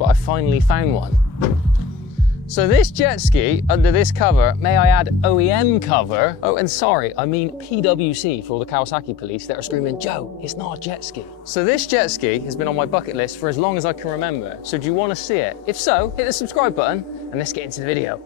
but I finally found one. So this jet ski, under this cover, may I add OEM cover? Oh, and sorry, I mean PWC for all the Kawasaki police that are screaming, Joe, it's not a jet ski. So this jet ski has been on my bucket list for as long as I can remember. So do you want to see it? If so, hit the subscribe button and let's get into the video.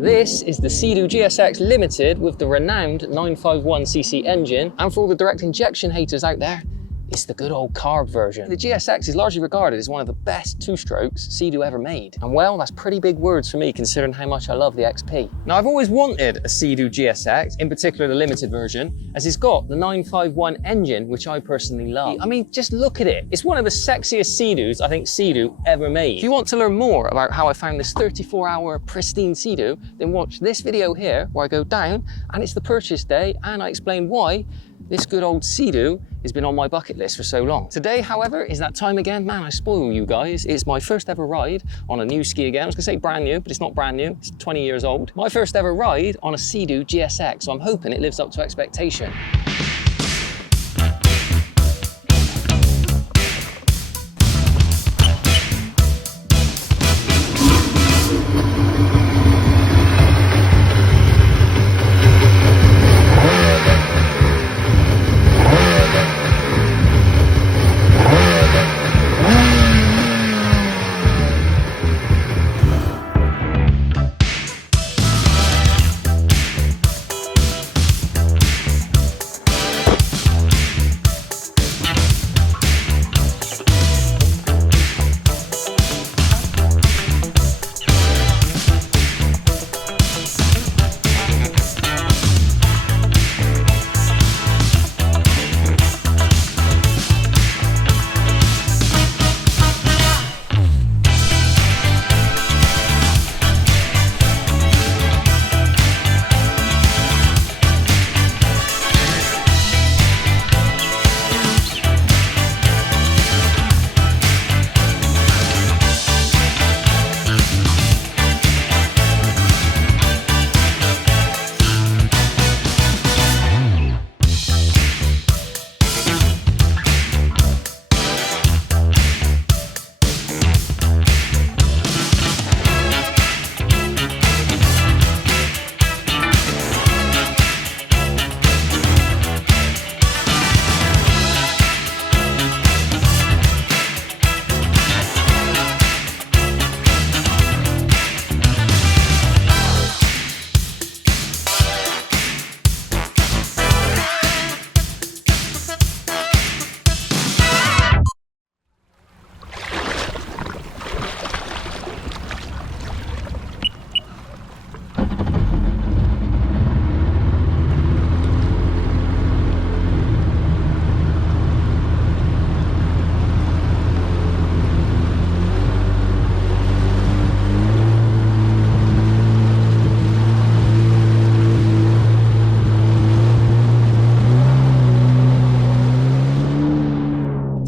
This is the Seadoo GSX Limited with the renowned 951cc engine, and for all the direct injection haters out there, it's the good old carb version. The GSX is largely regarded as one of the best two-strokes Seadoo ever made. And well, that's pretty big words for me considering how much I love the XP. Now, I've always wanted a Seadoo GSX, in particular the limited version, as it's got the 951 engine, which I personally love. I mean, just look at it. It's one of the sexiest Seadoos I think Seadoo ever made. If you want to learn more about how I found this 34-hour pristine Seadoo, then watch this video here where I go down and it's the purchase day and I explain why this good old Seadoo has been on my bucket list for so long. Today, however, is that time again. Man, I spoil you guys. It's my first ever ride on a new ski again. I was gonna say brand new, but it's not brand new. It's 20 years old. My first ever ride on a Seadoo GSX, so I'm hoping it lives up to expectation.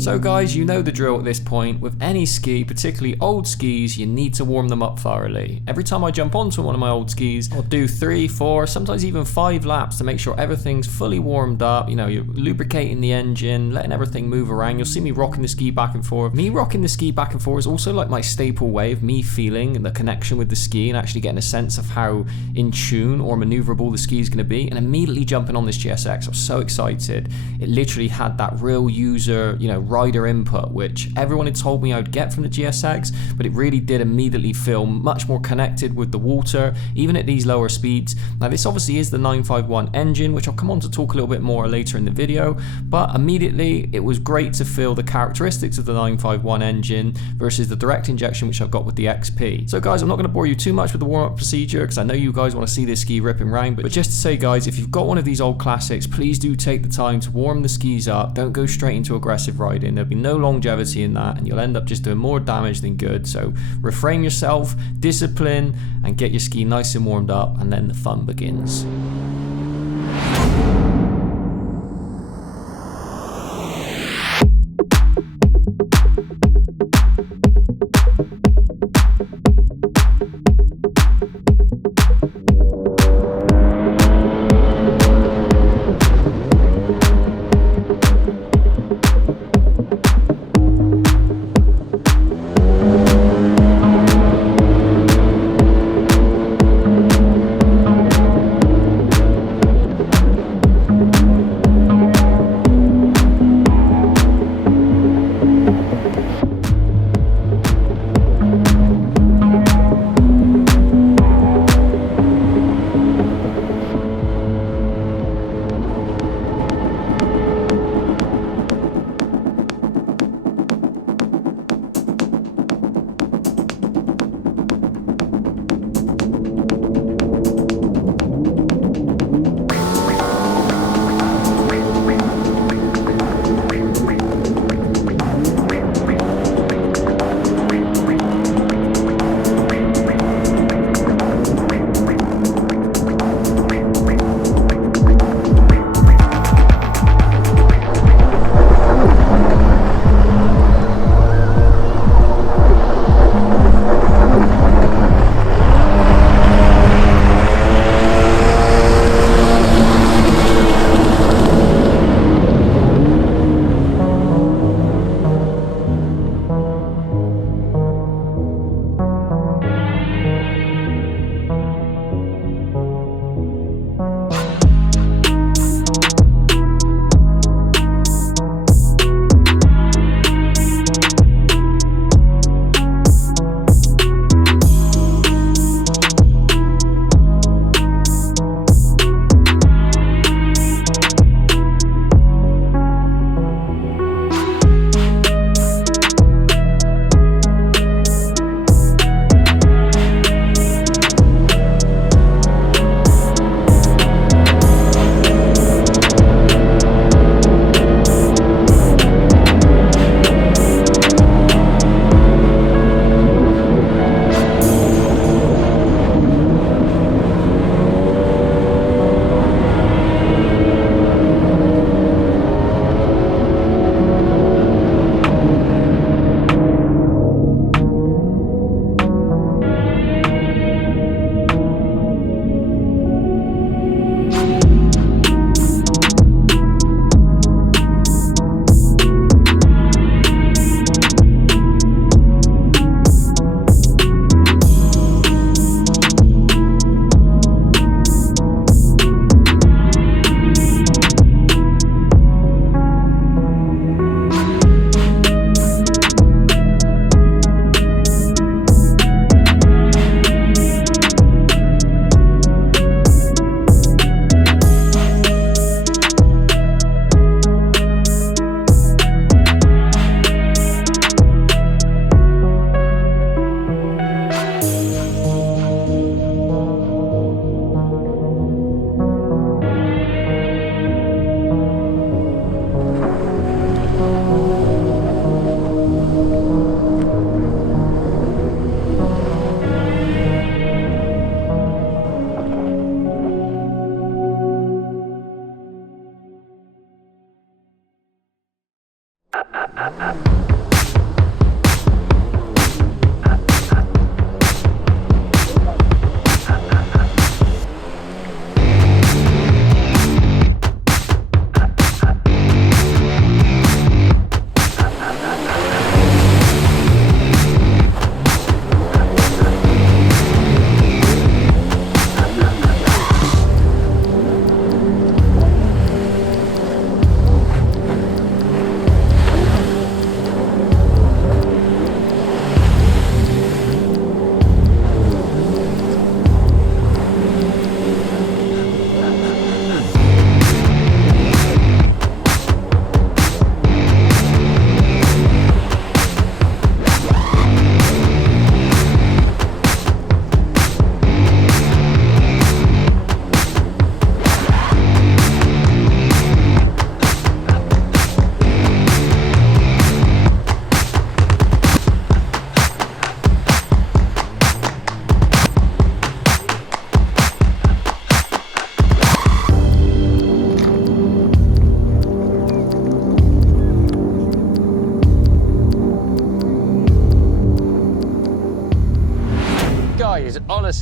So guys, you know the drill at this point. With any ski, particularly old skis, you need to warm them up thoroughly. Every time I jump onto one of my old skis, I'll do 3, 4, sometimes even 5 laps to make sure everything's fully warmed up. You know, you're lubricating the engine, letting everything move around. You'll see me rocking the ski back and forth. Me rocking the ski back and forth is also like my staple way of me feeling the connection with the ski and actually getting a sense of how in tune or maneuverable the ski is going to be. And immediately jumping on this GSX, I was so excited. It literally had that real user, you know, rider input, which everyone had told me I would get from the GSX, but it really did immediately feel much more connected with the water, even at these lower speeds. Now this obviously is the 951 engine, which I'll come on to talk a little bit more later in the video, but immediately it was great to feel the characteristics of the 951 engine versus the direct injection which I've got with the XP. So guys, I'm not going to bore you too much with the warm-up procedure because I know you guys want to see this ski ripping round, but just to say guys, if you've got one of these old classics, please do take the time to warm the skis up. Don't go straight into aggressive riding. There'll be no longevity in that and you'll end up just doing more damage than good. So refrain yourself, discipline, and get your ski nice and warmed up, and then the fun begins.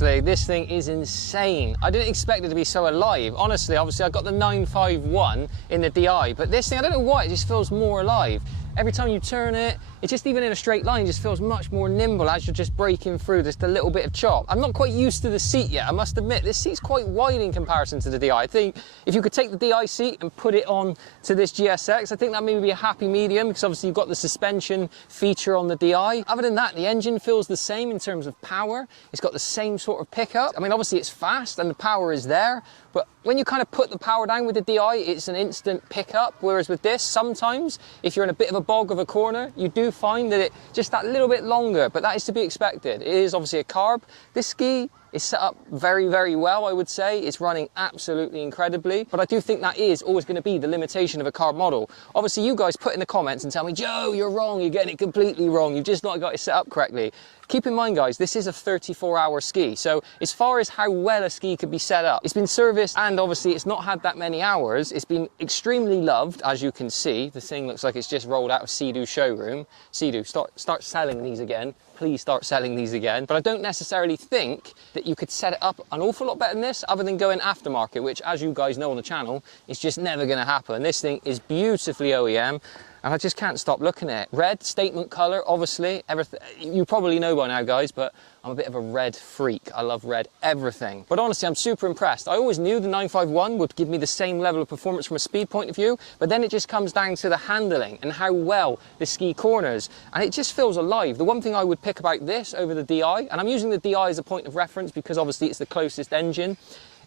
honestly, this thing is insane. I didn't expect it to be so alive. Honestly, obviously I got the 951 in the DI, but this thing, I don't know why, it just feels more alive. Every time you turn it, it just even in a straight line just feels much more nimble as you're just breaking through just a little bit of chop. I'm not quite used to the seat yet, I must admit. This seat's quite wide in comparison to the DI. I think if you could take the DI seat and put it on to this GSX, I think that may be a happy medium, because obviously you've got the suspension feature on the DI. Other than that, the engine feels the same in terms of power. It's got the same sort of pickup. I mean, obviously it's fast and the power is there, but when you kind of put the power down with the DI, it's an instant pickup. Whereas with this, sometimes if you're in a bit of a bog of a corner, you do find that it just that little bit longer, but that is to be expected. It is obviously a carb. This ski is set up very, very well, I would say. It's running absolutely incredibly, but I do think that is always going to be the limitation of a carb model. Obviously, you guys put in the comments and tell me, Joe, you're wrong, you're getting it completely wrong, you've just not got it set up correctly. Keep in mind, guys, this is a 34-hour ski, so as far as how well a ski could be set up, it's been serviced, and obviously it's not had that many hours. It's been extremely loved, as you can see. The thing looks like it's just rolled out of Seadoo showroom. Seadoo, start selling these again. Please start selling these again. But I don't necessarily think that you could set it up an awful lot better than this, other than going aftermarket, which, as you guys know on the channel, is just never going to happen. This thing is beautifully OEM, and I just can't stop looking at it. Red, statement colour, obviously. Everything, you probably know by now, guys, but I'm a bit of a red freak. I love red everything. But honestly, I'm super impressed. I always knew the 951 would give me the same level of performance from a speed point of view, but then it just comes down to the handling and how well the ski corners, and it just feels alive. The one thing I would pick about this over the DI, and I'm using the DI as a point of reference because obviously it's the closest engine,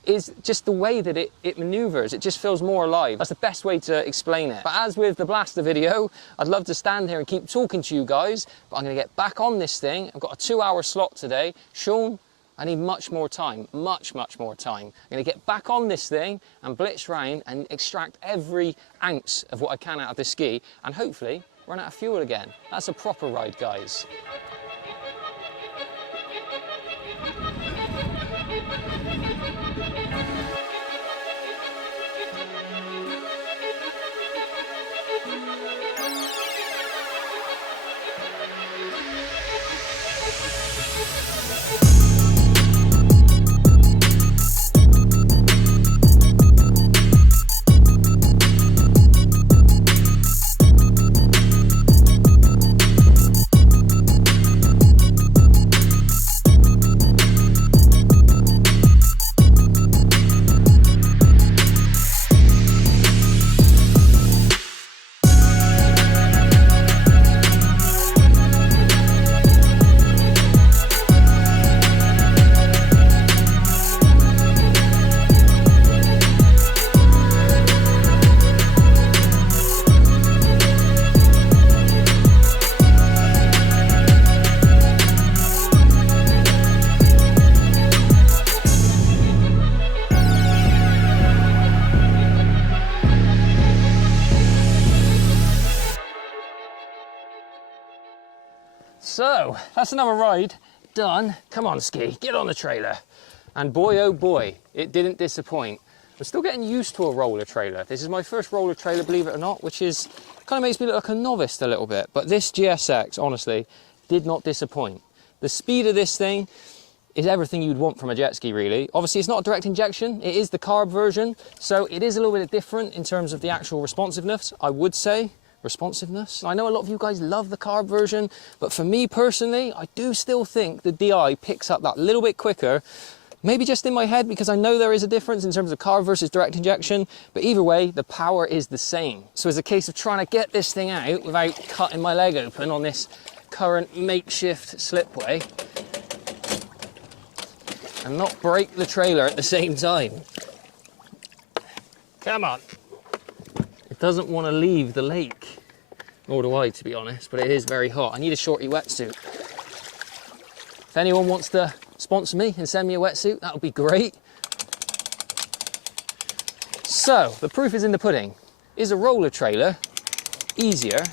is just the way that it maneuvers. It just feels more alive. That's the best way to explain it. But as with the blaster video, I'd love to stand here and keep talking to you guys, but I'm gonna get back on this thing. I've got a 2-hour slot today. Sean, I need much more time, much more time. I'm gonna get back on this thing and blitz round and extract every ounce of what I can out of this ski, and hopefully run out of fuel again. That's a proper ride, guys. So, that's another ride done. Come on, ski, get on the trailer. And boy, oh boy, it didn't disappoint. I'm still getting used to a roller trailer. This is my first roller trailer, believe it or not, which is kind of makes me look like a novice a little bit. But this GSX, honestly, did not disappoint. The speed of this thing is everything you'd want from a jet ski, really. Obviously, it's not a direct injection. It is the carb version, so it is a little bit different in terms of the actual responsiveness, I would say. Responsiveness. I know a lot of you guys love the carb version, but for me personally, I do still think the DI picks up that little bit quicker. Maybe just in my head, because I know there is a difference in terms of carb versus direct injection, but either way, the power is the same. So it's a case of trying to get this thing out without cutting my leg open on this current makeshift slipway and not break the trailer at the same time. Come on. It doesn't want to leave the lake. Nor do I, to be honest, but it is very hot. I need a shorty wetsuit. If anyone wants to sponsor me and send me a wetsuit, that would be great. So, the proof is in the pudding. Is a roller trailer easier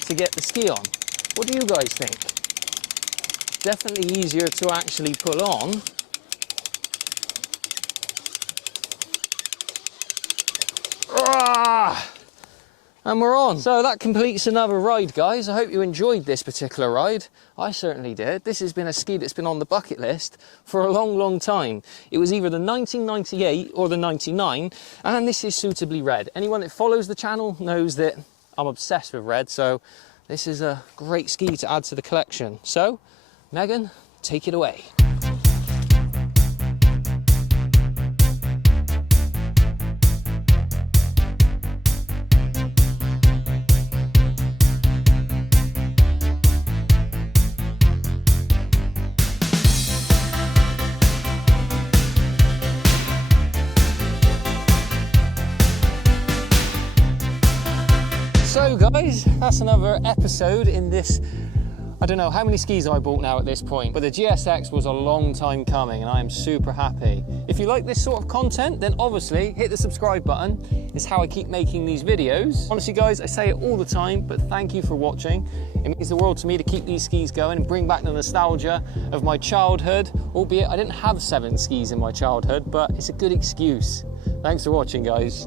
to get the ski on? What do you guys think? Definitely easier to actually put on. And we're on. So that completes another ride, guys. I hope you enjoyed this particular ride. I certainly did. This has been a ski that's been on the bucket list for a long, long time. It was either the 1998 or the 99, and this is suitably red. Anyone that follows the channel knows that I'm obsessed with red, so this is a great ski to add to the collection. So, Megan, take it away. So guys, that's another episode in this, I don't know how many skis I bought now at this point, but the GSX was a long time coming and I am super happy. If you like this sort of content, then obviously hit the subscribe button. It's how I keep making these videos. Honestly guys, I say it all the time, but thank you for watching. It means the world to me to keep these skis going and bring back the nostalgia of my childhood, albeit I didn't have 7 skis in my childhood, but it's a good excuse. Thanks for watching, guys.